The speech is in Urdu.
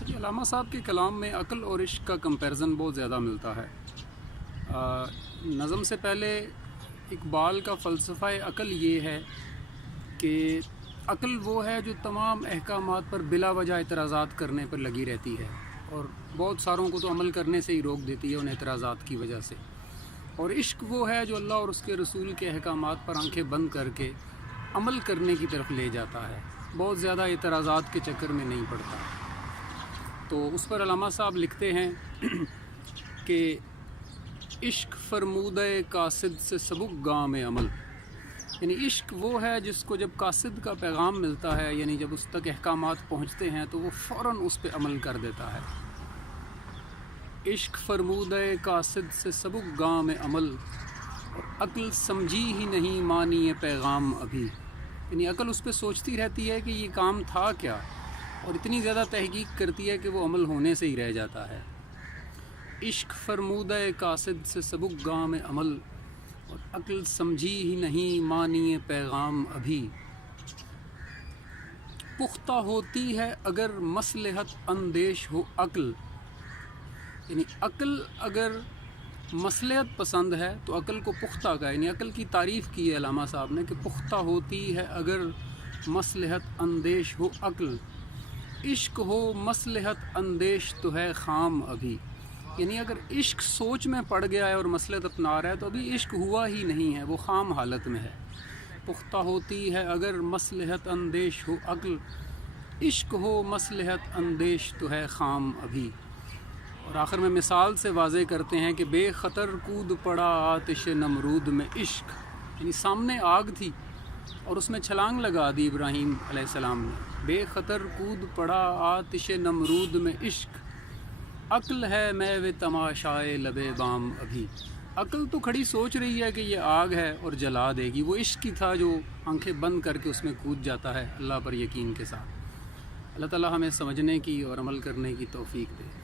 اچھا جی، علامہ صاحب کے کلام میں عقل اور عشق کا کمپیرزن بہت زیادہ ملتا ہے۔ نظم سے پہلے اقبال کا فلسفہ عقل یہ ہے کہ عقل وہ ہے جو تمام احکامات پر بلا وجہ اعتراضات کرنے پر لگی رہتی ہے، اور بہت ساروں کو تو عمل کرنے سے ہی روک دیتی ہے ان اعتراضات کی وجہ سے۔ اور عشق وہ ہے جو اللہ اور اس کے رسول کے احکامات پر آنکھیں بند کر کے عمل کرنے کی طرف لے جاتا ہے، بہت زیادہ اعتراضات کے چکر میں نہیں پڑتا۔ تو اس پر علامہ صاحب لکھتے ہیں کہ عشق فرمودہ قاصد سے سبک گام عمل، یعنی عشق وہ ہے جس کو جب قاصد کا پیغام ملتا ہے، یعنی جب اس تک احکامات پہنچتے ہیں تو وہ فوراً اس پہ عمل کر دیتا ہے۔ عشق فرمودہ قاصد سے سبک گام عمل، اور عقل سمجھی ہی نہیں مانی یہ پیغام ابھی، یعنی عقل اس پہ سوچتی رہتی ہے کہ یہ کام تھا کیا، اور اتنی زیادہ تحقیق کرتی ہے کہ وہ عمل ہونے سے ہی رہ جاتا ہے۔ عشق فرمودہ قاصد سے سبک گام عمل، اور عقل سمجھی ہی نہیں مانی یہ پیغام ابھی۔ پختہ ہوتی ہے اگر مصلحت اندیش ہو عقل، یعنی عقل اگر مصلحت پسند ہے تو عقل کو پختہ کا، یعنی عقل کی تعریف کی ہے علامہ صاحب نے کہ پختہ ہوتی ہے اگر مصلحت اندیش ہو عقل، عشق ہو مصلحت اندیش تو ہے خام ابھی، یعنی اگر عشق سوچ میں پڑ گیا ہے اور مصلحت اپنا رہا ہے تو ابھی عشق ہوا ہی نہیں ہے، وہ خام حالت میں ہے۔ پختہ ہوتی ہے اگر مصلحت اندیش ہو عقل، عشق ہو مصلحت اندیش تو ہے خام ابھی۔ اور آخر میں مثال سے واضح کرتے ہیں کہ بے خطر کود پڑا آتش نمرود میں عشق، یعنی سامنے آگ تھی اور اس میں چھلانگ لگا دی ابراہیم علیہ السلام نے۔ بے خطر کود پڑا آتش نمرود میں عشق، عقل ہے میوے تماشائے لب بام ابھی۔ عقل تو کھڑی سوچ رہی ہے کہ یہ آگ ہے اور جلا دے گی، وہ عشق ہی تھا جو آنکھیں بند کر کے اس میں کود جاتا ہے اللہ پر یقین کے ساتھ۔ اللہ تعالیٰ ہمیں سمجھنے کی اور عمل کرنے کی توفیق دے۔